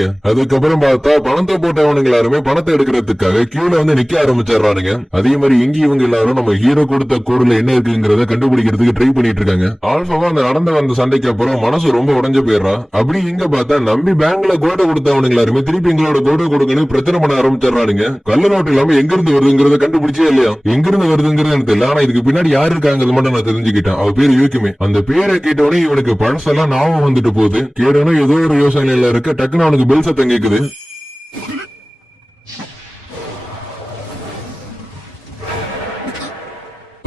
இல்லையா. அதுக்கப்புறம் பார்த்தா பணத்தை போட்டவனுங்க எல்லாருமே பணத்தை எடுக்கிறதுக்காக கியூல வந்து நிக்க ஆரம்பிச்சிடறானுங்க. அதே மாதிரி இங்க இவங்க எல்லாரும் நம்ம ஹீரோ கொடுத்த கோடுல என்ன இருக்குங்கிறத கண்டுபிடிக்கிறதுக்கு ட்ரை பண்ணிட்டு இருக்காங்க. ஆல்பாவா அந்த நடந்து வந்த சண்டைக்கு அப்புறம் மனசு ரொம்ப உடைஞ்சு போயிடுறான். அப்படி இங்க பார்த்தா நம்பி பேங்க்ல கோட்டை கொடுத்தவனுங்க எல்லாருமே திருப்பி எங்களோட கோட்டை கொடுக்கணும் பிரச்சனை பண்ண ஆரம்பிச்சிடறானுங்க. கள்ள நோட்டு இல்லாம எங்க இருந்து வருதுங்கிறத கண்டுபிடிச்சே இல்லையா. எங்க இருந்து வருதுங்கிறது எனக்கு தெரியல. ஆனா இதுக்கு பின்னாடி யாரு இருக்காங்க மட்டும் நான் தெரிஞ்சுக்கிட்டேன். அவ பேரு யூக்கிமே. அந்த பேரை கேட்டவனே இவனுக்கு பழசெல்லாம் ஞாபகம் வந்துட்டு போகுது. கேட்டவனே ஏதோ ஒரு யோசனையில இருக்க டக்குன்னு அவனுக்கு பெல் சத்தம் கேக்குது.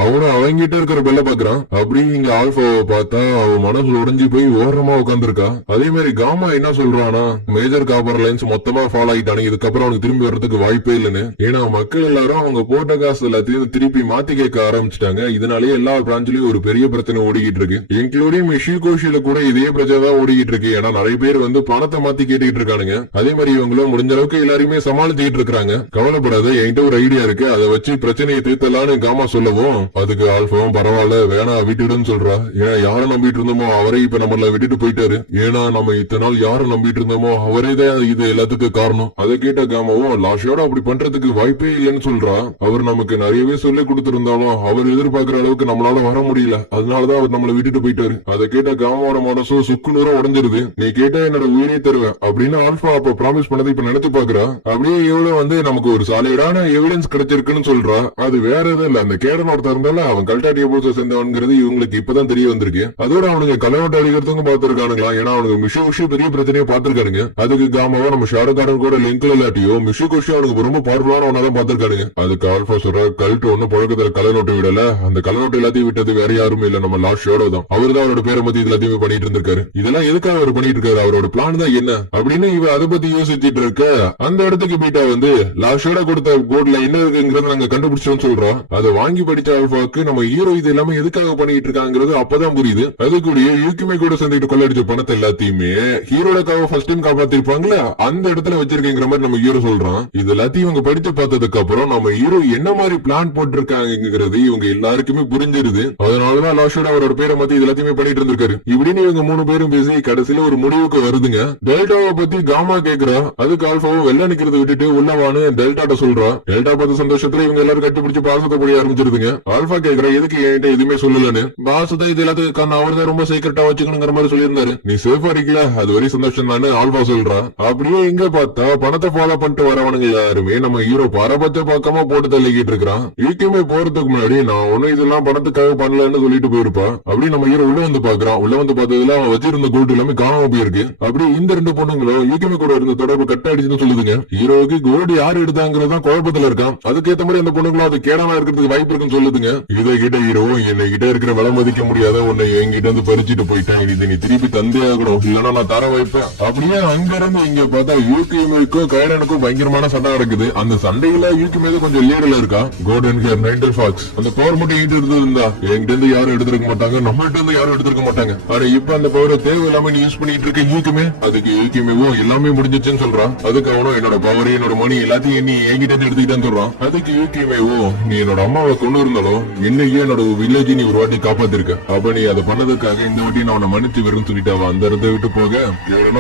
அவனும் அவங்கிட்ட இருக்கிற பெல்ல பாக்குறான். அப்படி இங்க ஆல்பாவை பார்த்தா அவ மனசு உடைஞ்சு போய் ஓரமா உட்காந்துருக்கா. அதே மாதிரி காமா என்ன சொல்றானா, மேஜர் காப்பர் லைன்ஸ் மொத்தமா ஃபாலோ ஆயிட்டானு, இதுக்கப்புறம் அவனுக்கு திரும்பி வர்றதுக்கு வாய்ப்பே இல்லைன்னு. ஏன்னா மக்கள் எல்லாரும் அவங்க போட்ட காசு எல்லாத்தையும் திருப்பி மாத்தி கேட்க ஆரம்பிச்சிட்டாங்க. இதனாலேயே எல்லா பிரான்ச்லயும் ஒரு பெரிய பிரச்சனை ஓடிக்கிட்டு இருக்கு. இன்க்ளூடிங் மிஷிகோஷில கூட இதே பிரச்சனை தான் ஓடிக்கிட்டு இருக்கு. ஏன்னா நிறைய பேர் வந்து பணத்தை மாத்தி கேட்டுக்கிட்டு இருக்கானுங்க. அதே மாதிரி இவங்களும் முடிஞ்ச அளவுக்கு எல்லாருமே சமாளிச்சுக்கிட்டு இருக்காங்க. கவலைப்படாத, என்கிட்ட ஒரு ஐடியா இருக்கு, அதை வச்சு பிரச்சனையை தீர்த்தலான்னு காமா சொல்லவும் அதுக்கு ஆல்பாவும் பரவாயில்ல வேணா விட்டுடுன்னு சொல்றா. ஏன்னா யாரை நம்பிட்டு இருந்தோமோ அவரே இப்ப நம்மள விட்டுட்டு போயிட்டாரு. ஏன்னா நம்ம இத்தனை நாள் யாரை நம்பிட்டு இருந்தோமோ அவரே தான் இது எல்லாத்துக்கும் காரணம். அதை கேட்ட காமாவும் லாஷோட அப்படி பண்றதுக்கு வாய்ப்பே இல்லைன்னு சொல்றா. அவர் நமக்கு நிறையவே சொல்லி கொடுத்திருந்தாலும் அவர் எதிர்பார்க்கிற அளவுக்கு நம்மளால வர முடியல. அதனாலதான் அவர் நம்மளை விட்டுட்டு போயிட்டாரு. அதை கேட்ட காமாவோட மனசும் சுக்குநூறா உடஞ்சிருது. நீ கேட்டா என்னோட உயிரே தருவேன் அப்படின்னு ஆல்பா அப்ப ப்ராமிஸ் பண்ணதை இப்ப நினைத்து பாக்குறா. அப்படியே எவ்வளவு வந்து நமக்கு ஒரு சாலிடான எவிடன்ஸ் கிடைச்சிருக்குன்னு சொல்றா. அது வேற எதுவும் இல்ல, அந்த கேடன் ஒருத்தர் அவன் கல்டாட்டிய போர்ஸை சேர்ந்தவன்கிறது இவங்களுக்கு இப்பதான் தெரிய வந்திருக்கு. அதோட அவனுக்கு கலவட்ட அடிக்கிறதுக்கும் பாத்துருக்கானுங்களா. ஏன்னா அவனுக்கு மிஷு பெரிய பிரச்சனையை பாத்துருக்கானுங்க. அதுக்கு காமாவா நம்ம ஷாருக்காரன் கூட லிங்க்ல இல்லாட்டியோ மிஷு அவனுக்கு ரொம்ப பவர்ஃபுல்லான ஒன்னாதான் பாத்துருக்கானுங்க. அதுக்கு ஆல்பா சொல்ற கல்ட் ஒண்ணு பழக்கத்துல கலநோட்டை விடல, அந்த கலநோட்டை எல்லாத்தையும் விட்டது வேற யாருமே இல்ல, நம்ம லாஸ்ட் ஷோட தான். அவர் தான் அவரோட பேரை பத்தி எல்லாத்தையுமே பண்ணிட்டு இருந்திருக்காரு. இதெல்லாம் எதுக்காக அவர் பண்ணிட்டு இருக்காரு, அவரோட பிளான் தான் என்ன அப்படின்னு இவ அதை பத்தி யோசிச்சுட்டு இருக்க. அந்த இடத்துக்கு போயிட்டா வந்து லாஸ்ட் ஷோட கொடுத்த போர்ட்ல என்ன இருக்குங்கிறத நாங்க கண்டுபிடிச்சோம்னு சொல்றோம். அதை வாங்கி படிச்ச ஆல்பாக்கு நம்ம ஹீரோ இது எல்லாமே எதுக்காக பண்ணிட்டு இருக்காங்கிறது அப்பதான் புரியுது. அதுக்குரிய யூக்கிமே கூட சேர்ந்துட்டு கொள்ளடிச்ச பணத்தை எல்லாத்தையுமே ஹீரோக்காக ஃபர்ஸ்ட் டைம் காப்பாத்திருப்பாங்களா அந்த இடத்துல வச்சிருக்கேங்கிற மாதிரி நம்ம ஹீரோ சொல்றான். இது எல்லாத்தையும் இவங்க படித்து பார்த்ததுக்கு அப்புறம் நம்ம ஹீரோ என்ன மாதிரி பிளான் போட்டிருக்காங்கிறது இவங்க எல்லாருக்குமே புரிஞ்சிருது. அதனாலதான் லாஸ்டோட அவரோட பேரை மாத்தி இது எல்லாத்தையுமே பண்ணிட்டு இருந்திருக்காரு. இப்படின்னு இவங்க 3 பேரும் பேசி கடைசியில ஒரு முடிவுக்கு வருதுங்க. டெல்டாவை பத்தி காமா கேக்குறா. அதுக்கு ஆல்பாவும் வெள்ள நிக்கிறத விட்டுட்டு உள்ளவான்னு டெல்டாட்ட சொல்றா. டெல்டா பார்த்த சந்தோஷத்துல இவங்க எல்லாரும் கட்டிப்பிடிச்சு பாசத்தை புரிய ஆரம்பிச்சிருதுங்க. ஆல்பா கேக்குற எதுக்கு என்கிட்ட எதுவுமே சொல்லலன்னு. பாசத்தை இது எல்லாத்துக்கு காரணம் அவர் தான் ரொம்ப சீக்கிரட்டா வச்சுக்கணுங்கிற மாதிரி சொல்லியிருந்தாரு. நீ சேஃபா இருக்கல அது வரை சந்தோஷம் தானே ஆல்பா சொல்றா. அப்படியே இங்க பார்த்தா பணத்தை ஃபாலோ பண்ணிட்டு வரவனுங்க யாருமே நம்ம ஹீரோ பாரபட்ச பக்கமா போட்டு தள்ளிக்கிட்டு இருக்கிறான். ஈக்குமே போறதுக்கு முன்னாடி நான் ஒன்னும் இதெல்லாம் பணத்துக்காக பண்ணலன்னு சொல்லிட்டு போயிருப்பா. அப்படி நம்ம ஹீரோ உள்ள வந்து பாக்குறான். உள்ள வந்து பார்த்ததுல அவன் வச்சிருந்த கோல்டு எல்லாமே காணாம போயிருக்கு. அப்படி இந்த 2 பொண்ணுங்களும் ஈக்குமே கூட இருந்த தொடர்பு கட் ஆயிடுச்சுன்னு சொல்லுதுங்க. ஹீரோவுக்கு கோல்டு யாரு எடுத்தாங்கிறதான் குழப்பத்துல இருக்கான். அதுக்கேற்ற மாதிரி அந்த பொண்ணுங்களும் அது கேடாம இருக்கிறதுக்கு வாய்ப்பு இருக்குன்னு சொல்லுதுங்க. இதை கிட்ட ஹீரோ என்னை கிட்ட இருக்கிற விலை மதிக்க முடியாத உன்னை என்கிட்ட இருந்து பறிச்சுட்டு போயிட்டேன், இது நீ திருப்பி தந்தே ஆகணும், இல்லன்னா நான் தர வைப்பேன். அப்படியே அங்க இருந்து இங்க பார்த்தா யூகிமேக்கும் கைடனுக்கும் பயங்கரமான சண்டை நடக்குது. அந்த சண்டையில யூகிமே கொஞ்சம் லீடர்ல இருக்கா. கோல்டன் ஹேர் நைண்டல் ஃபாக்ஸ் அந்த பவர் மட்டும் என்கிட்ட இருந்திருந்தா என்கிட்ட இருந்து யாரும் எடுத்திருக்க மாட்டாங்க, நம்மகிட்ட இருந்து யாரும் எடுத்திருக்க மாட்டாங்க. ஆனா இப்ப அந்த பவரை தேவையில்லாம நீ யூஸ் பண்ணிட்டு இருக்க யூகிமே. அதுக்கு யூகிமேவும் எல்லாமே முடிஞ்சிச்சுன்னு சொல்றான். அதுக்கு அவனும் என்னோட பவர் என்னோட மணி எல்லாத்தையும் நீ என்கிட்ட இருந்து எடுத்துக்கிட்டேன்னு சொல்றான். அதுக்கு யூகிமேவும் நீ என்னோட அம்மாவை கொண்டு இருந்தாலும் இன்னைக்கு என்னோட வில்லேஜ் நீ ஒரு வாட்டி காப்பாத்திருக்க, அப்ப நீ அதை பண்ணதுக்காக இந்த வாட்டி நான் அவனை மன்னிச்சு வெறும் சொல்லிட்டு அவன் அந்த இடத்த விட்டு போக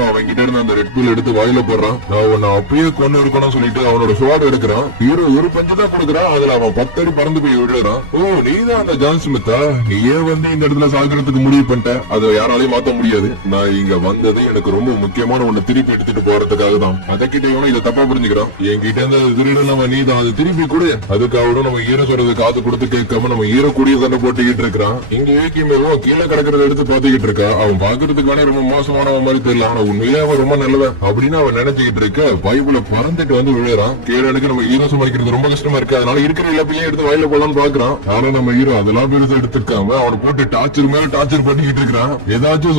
அவன் கிட்ட இருந்து அந்த ரெட் பில் எடுத்து வாயில போடுறான். நான் உன்னை அப்பயே கொண்டு இருக்கணும்னு சொல்லிட்டு அவனோட ஸ்வாட் எடுக்கிறான். ஹீரோ ஒரு பஞ்சு தான் கொடுக்குறான். அதுல அவன் 10 அடி பறந்து போய் விடுறான். ஓ நீதான் அந்த ஜான் ஸ்மித்தா, நீ ஏன் வந்து இந்த இடத்துல சாகிறதுக்கு முடிவு பண்ணிட்ட, அதை யாராலையும் மாத்த முடியாது. நான் இங்க வந்தது எனக்கு ரொம்ப முக்கியமான உன்னை திருப்பி எடுத்துட்டு போறதுக்காக தான். அதை கிட்ட இவனும் இதை தப்பா புரிஞ்சுக்கிறான். என்கிட்ட இருந்து திருடு நம்ம நீ தான் அது திருப்பி கூட. அதுக்காக நம்ம ஹீரோ சொல்றது காது கொடுத்து கேட்காம நம்ம ஹீரோ கூடிய சண்டை போட்டுக்கிட்டு இருக்கிறான். இங்க யூகிமேவும் கீழே கிடக்கிறத எடுத்து பாத்துக்கிட்டு இருக்கா. அவன் பாக்குறதுக்கு வேணா ரொம்ப மோசமானவன் மாதிரி தெரியல, ஆனா உண்மையிலே அவன் ரொம்ப நல்லவன் அப்படின்னு அவன் நினைச்சுக்கிட்டு இருக்க. பைபிள பறந்துட்டு வந்து விழுறான். கேடனுக்கு நம்ம ஹீரோ சமாளிக்கிறது ரொம்ப கஷ்டமா இருக்கு. அதனால இருக்கிற இழப்பையும் எடுத்து வாயில போடலாம்னு பாக்குறான். ஆனா நம்ம ஹீரோ அதெல்லாம் பெருசா எடுத்துக்காம அவனை போட்டு டார்ச்சர் மேல டார்ச்சர் பண்ணிக்கிட்டு இருக்கிறான். ஏதாச்சும்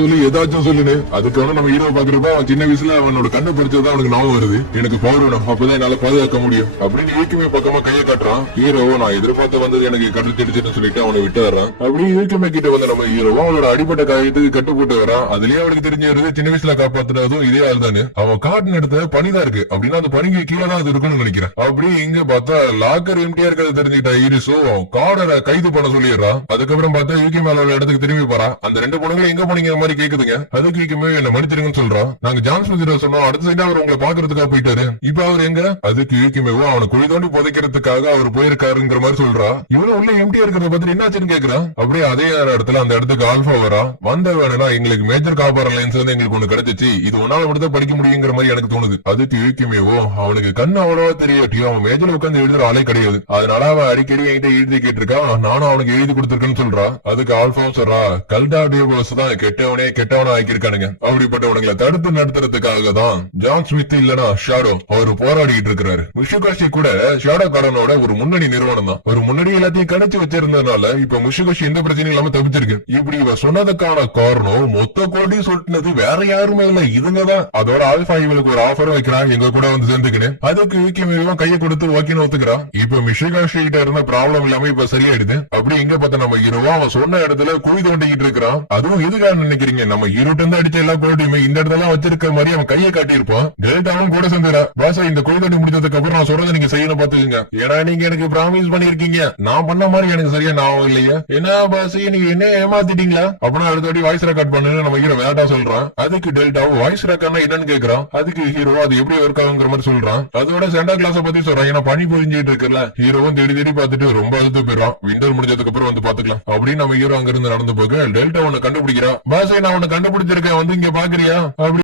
சொல்லுன்னு. அதுக்காக நம்ம ஹீரோ பாக்குறப்ப அவன் சின்ன வயசுல அவனோட கண்ணை பறிச்சதான் அவனுக்கு ஞாபகம் வருது. எனக்கு பவர் வேணும், அப்பதான் என்னால பாதுகாக்க முடியும் அப்படின்னு யூகிமே பக்கமா கையை காட்டுறான். ஹீரோ நான் எதிர்பார்த்து வந்தது எனக்கு கடுத்துடுச்சுன்னு சொல்லிட்டு அவனை விட்டு வர்றான். அப்படி யூகிமே கிட்ட வந்து நம்ம ஹீரோவும் அவனோட அடிப்பட்ட காயத்துக்கு கட்டு போட்டு வரான். அதுலயே அவனுக்கு தெரிஞ்சிருது சின்ன வயசுல காப்பாத்துனதும் இதே ஆள் தானு. அவன் காட்டு நடத்த பனிதான் இருக்கு அப்படின்னா அந்த பனிக்கு கீழே தான் அது இருக்குன்னு நினைக்கிறேன். அப்படி இங்க பார்த்தா லாக்கர் எம்டியா இருக்கிறது தெரிஞ்சுக்கிட்ட ஈரிஸும் கார்டரை கைது பண்ண சொல்லிடுறான். அதுக்கப்புறம் பார்த்தா யூகி மேல இடத்துக்கு திரும்பி போறா. அந்த ரெண்டு பொண்ணுங்களும் எங்க போனீங்க மாதிரி கேக்குதுங்க. அதுக்கு யூகிமே என்ன மன்னிச்சிருங்கன்னு சொல்றான். நாங்க ஜான்ஸ் சொன்னோம் அடுத்த சைடா அவர் உங்களை பாக்குறதுக்காக போயிட்டாரு. இப்ப அவர் எங்க? அதுக்கு யூகிமேவும் அவனை குழி தோண்டி புதைக்கிறதுக்காக அவர் போயிருக்காருங்கிற மாதிரி சொல்றா. இவனும் உள்ள எம்டியா இருக்கிறத பத்தி என்னாச்சுன்னு கேக்குறான். அப்படியே அதே இடத்துல அந்த இடத்துக்கு ஆல்பா வரா. வந்த வேணும்னா எங்களுக்கு மேஜர் காப்பர் அலைன்ஸ் வந்து எங்களுக்கு ஒண்ணு கிடைச்சிச்சு. இது ஒன்னால மட்டும் படிக்க முடியுங்கிற மாதிரி எனக்கு தோணுது. அதுக்கு யூகிமேவோ அவனுக்கு கண்ணு அவ்வளவா தெரியாட்டியும் அவன் மேஜர்ல உட்காந்து எழுதுற ஆளே கிடையாது. அதனால அவன் அடிக்கடி என்கிட்ட எழுதி கேட்டிருக்கான். நானும் அவனுக்கு எழுதி கொடுத்திருக்கேன்னு சொல்றா. அதுக்கு ஆல்பா சொல்றா கல்டா டியோபோஸ் தான் கெட்டவனா ஆக்கியிருக்கானுங்க. அப்படிப்பட்டவனுங்களை தடுத்து நடத்துறதுக்காக தான் ஜான் ஸ்மித் இல்லனா ஷாடோ அவர் போராடிட்டு இருக்கிறாரு. மிஷுகாஷி கூட ஷாடோ காரனோட ஒரு முன்னணி நிறுவனம் தான். ஒரு முன்னாடி எல்லாத்தையும் கணிச்சு வச்சிருந்ததுனால இப்ப மிஷுகாஷி எந்த பிரச்சனையும் இல்லாம தப்பிச்சிருக்கு. இப்படி இவ சொன்னதுக்கான காரணம் மொத்த கோடி சொல்லினது வேற யாருமே இல்ல இதுங்கதான். அதோட ஆல்பா இவளுக்கு ஒரு ஆஃபர் வைக்கிறான் எங்க கூட வந்து சேர்ந்துக்கினேன். அதுக்கு யூகிமேவும் கையை கொடுத்து ஓகேன்னு ஒத்துக்கிறான். இப்ப மிஷுகாஷி கிட்ட இருந்த ப்ராப்ளம் இல்லாம இப்ப சரியாயிடுது. அப்படி எங்க பார்த்தா நம்ம ஹீரோவா அவன் சொன்ன இடத்துல குழி தோண்டிக்கிட்டு இருக்கிறான். அதுவும் எதுக்காக நினைக்கிறீங்க? நம்ம ஹீரோட்ட இருந்து அடிச்ச எல்லா கோட்டையுமே இந்த இடத்துல வச்சிருக்க மாதிரி அவன் கையை காட்டியிருப்பான். டெல்டாவும் கூட சேர்ந்துடா பாசா இந்த குழி தோண்டி முடிஞ்சதுக்கு அப்புறம் நான் சொல்றதை நீங்க செய்யணும் பாத்துக்கீங்க. ஏன்னா நீங்க எனக்கு ப்ராமிஸ் பண்ணிருக்கீங்க. நான் பண்ண மாதிரி எனக்கு சரியா ஞாபகம் இல்லையா? என்ன பாசி நீங்க என்ன ஏமாத்திட்டீங்களா? அப்படின்னா அடுத்த வாட்டி வாய்ஸ் ரெக்கார்ட் பண்ணுன்னு நம்ம ஹீரோ வேட்டா சொல்றான். அதுக்கு டெல்டாவும் வாய்ஸ் ரெக்கார்ட்னா என்னன்னு கேக்குறான். அதுக்கு ஹீரோ அது எப்படி ஒர்க் ஆகுங்கிற மாதிரி சொல்றான். அதோட சென்டா கிளாஸ பத்தி சொல்றான். ஏன்னா பனி பொழிஞ்சிட்டு இருக்குல்ல. ஹீரோவும் தேடி தேடி பார்த்துட்டு ரொம்ப அழுத்து போயிடறான். விண்டர் முடிஞ்சதுக்கு அப்புறம் வந்து பாத்துக்கலாம் அப்படின்னு நம்ம ஹீரோ அங்க இருந்து நடந்து போக டெல்டா உன்னை கண்டுபிடிக்கிறான். பாசை நான் உன்னை கண்டுபிடிச்சிருக்கேன் வந்து இங்க பாக்குறியா? அப்படி